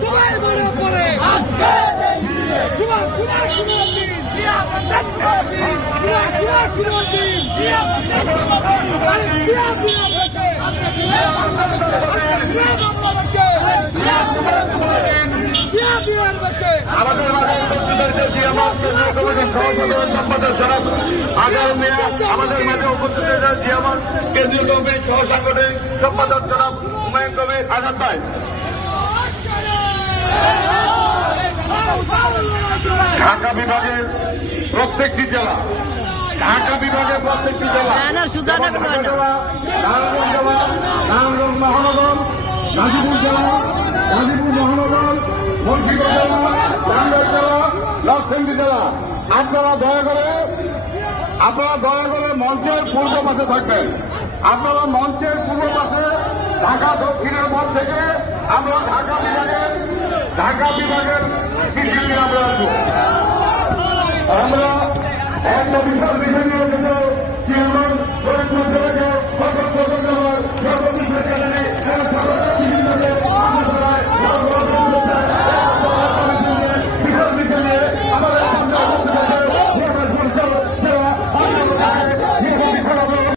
Dubai মনে পড়ে আমাদের সম্পাদক জনাব আজহার মিয়া, আমাদের মাঝে উপস্থিত হয়েছেন জিয়ামান কেন্দ্রীয় কমিটির সহ সাংগঠনিক সম্পাদক জনাব হুমায়ুন কবির আজাদ ভাই। ঢাকা বিভাগের প্রত্যেকটি জেলা, নারায়ণগঞ্জ জেলা, নারায়ণগঞ্জ মহানগর, গাজীপুর জেলা, গাজীপুর মহানগর, মুন্সিগঞ্জ জেলা, টাঙ্গাইল জেলা, নরসিংদী জেলা, আপনারা দয়া করে মঞ্চের পূর্ব পাশে থাকবেন। আপনারা মঞ্চের পূর্ব পাশে ঢাকা দক্ষিণের পর থেকে আমরা ঢাকা বিভাগের স্বীকৃতি আমরা আসবো। আমরা একটা বিশাল বিষয় নিয়ে